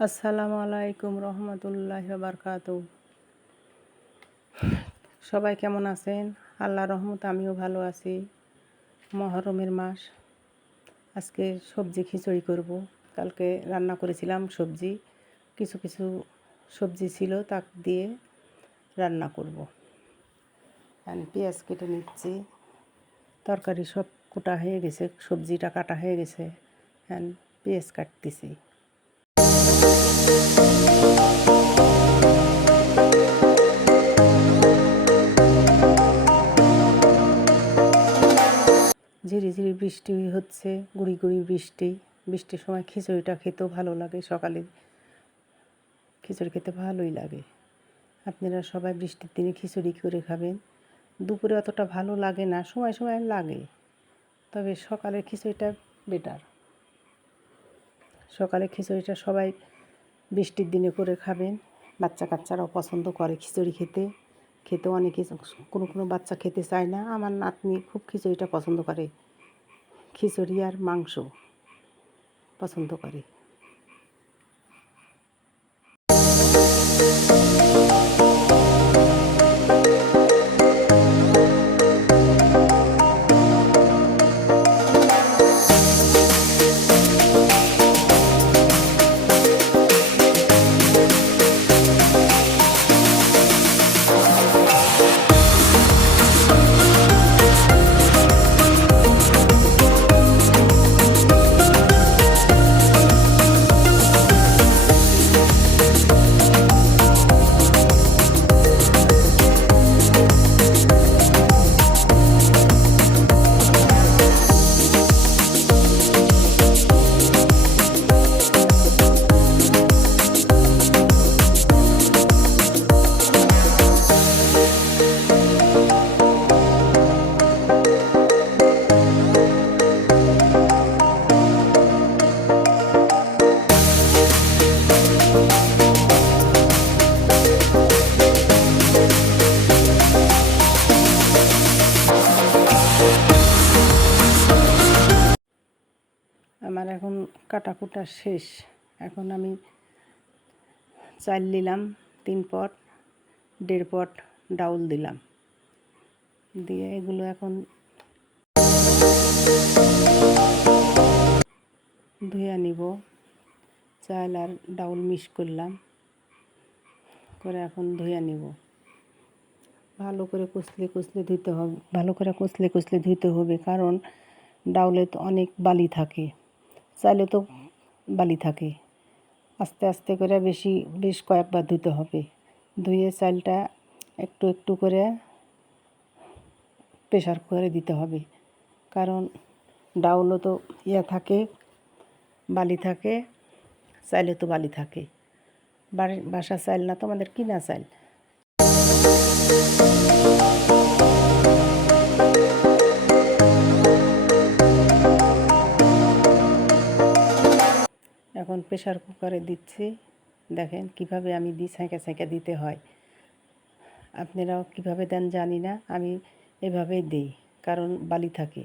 আসসালামু আলাইকুম রহমতুল্লাহি ওয়া বারাকাতুহু। সবাই কেমন আছেন? আল্লাহর রহমতে আমিও ভালো আছি। মহরমের মাস, আজকে সবজি খিচুড়ি করব। কালকে রান্না করেছিলাম সবজি, কিছু কিছু সবজি ছিল তা দিয়ে রান্না করব। আমি পেঁয়াজ কেটে নিচ্ছি। তরকারি সব কোটা হয়ে গেছে, সবজিটা কাটা হয়ে গেছে। পেঁয়াজ কাটতেছি। ঝিরিঝিরি বৃষ্টি হচ্ছে, গুঁড়ি গুঁড়ি বৃষ্টি। বৃষ্টির সময় খিচুড়িটা খেতেও ভালো লাগে। সকালে খিচুড়ি খেতে ভালোই লাগে। আপনারা সবাই বৃষ্টির দিনে খিচুড়ি করে খাবেন। দুপুরে অতটা ভালো লাগে না, সময় সময় লাগে, তবে সকালের খিচুড়িটা বেটার। সকালে খিচুড়িটা সবাই বৃষ্টির দিনে করে খাবেন। বাচ্চা কাচ্চারাও পছন্দ করে খিচুড়ি খেতে অনেকে, কোনো কোনো বাচ্চা খেতে চায় না। আমার নাতনি খুব খিচুড়িটা পছন্দ করে, খিচুড়ি আর মাংস পছন্দ করে। আমার এখন কাটাকুটা শেষ। এখন আমি চাল দিলাম 3 পট, 1.5 পট ডাউল দিলাম, দিয়ে এগুলো এখন ধুয়ে নিব। চাল আর ডাউল মিক্স করলাম, করে এখন ধুয়ে নিব। ভালো করে কষলে কষলে ধুতে হবে, ভালো করে কষলে কষলে ধুতে হবে, কারণ ডাউলে তো অনেক বালি থাকে, চালে তো বালি থাকে। আস্তে আস্তে করে বেশ কয়েকবার ধুতে হবে। ধুয়ে চালটা একটু একটু করে প্রেশার করে দিতে হবে, কারণ ডাউলও তো থাকে, বালি থাকে, চাইলে তো বালি থাকে। বাসার চাল না তো, আমাদের কিনা চাল। এখন প্রেশার কুকারে দিচ্ছি। দেখেন কিভাবে আমি দিই, ছাঁকা ছাঁকা দিতে হয়। আপনারাও কিভাবে দেন জানি না, আমি এভাবেই দিই, কারণ বালি থাকে,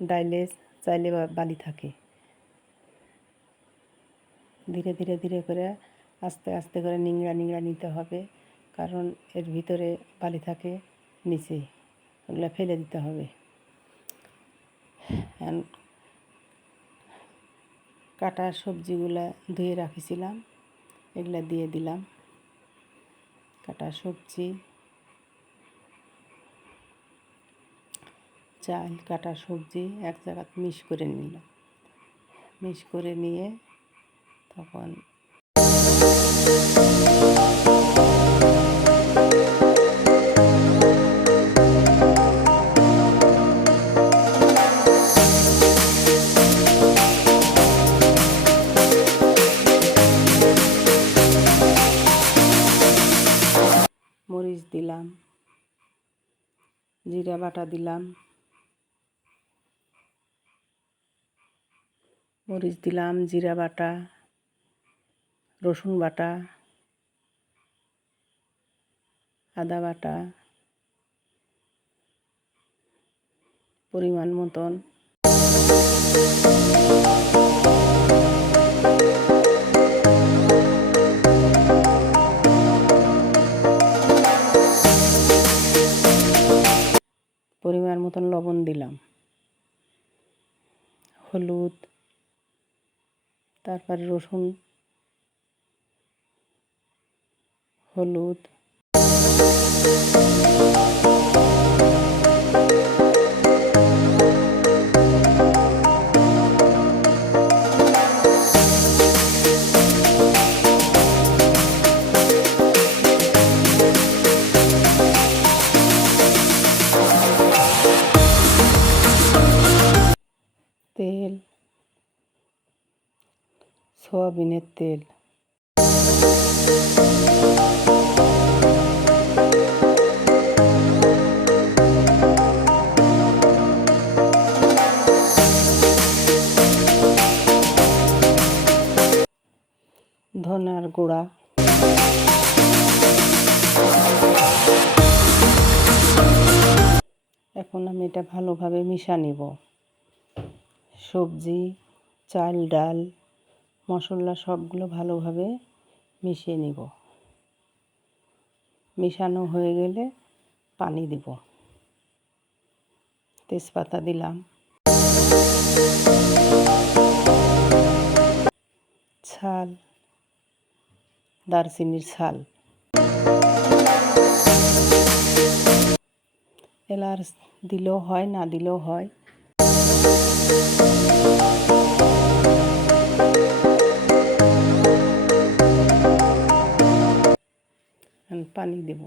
ডাইলে চাইলে বালি থাকে। ধীরে ধীরে ধীরে করে আস্তে আস্তে করে নিংড়া নিংড়া নিতে হবে, কারণ এর ভিতরে বালি থাকে নিচে, ওগুলো ফেলে দিতে হবে। কাটা সবজিগুলো ধুয়ে রাখিছিলাম, এগুলা দিয়ে দিলাম। কাটা সবজি, চাল, কাটা সবজি এক জায়গায় মিক্স করে নিলাম। মিক্স করে নিয়ে তখন মরিচ দিলাম, জিরা বাটা দিলাম, মরিচ দিলাম, জিরা বাটা, রসুন বাটা, আদা বাটা, পরিমাণ মতন হলুদ, তারপরে রসুন, হলুদ, তেল, সয়াবিনের তেল, ধনার গুঁড়া, এখন আমি এটা ভালোভাবে মিশা নিব। সবজি, চাল, ডাল, মশলা সবগুলো ভালোভাবে মিশিয়ে নিব। মিশানো হয়ে গেলে পানি দিব। তেজপাতা দিলাম, ছাল, দারচিনির ছাল, এলাচ দিলেও হয়, না দিলেও হয়। পানি দেব।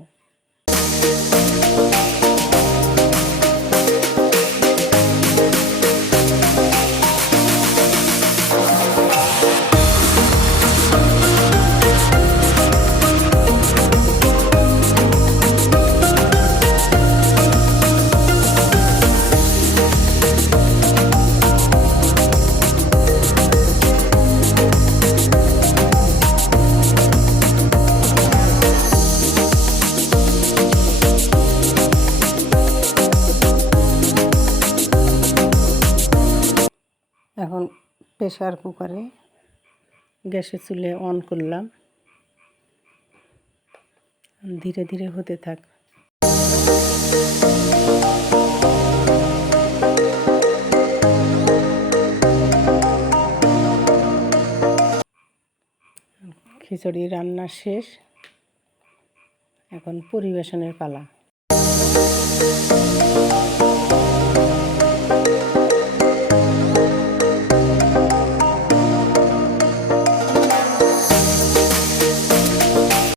এখন প্রেসার কুকারে গ্যাসের চুলে অন করলাম, ধীরে ধীরে হতে থাক। খিচুড়ি রান্না শেষ, এখন পরিবেশনের পালা।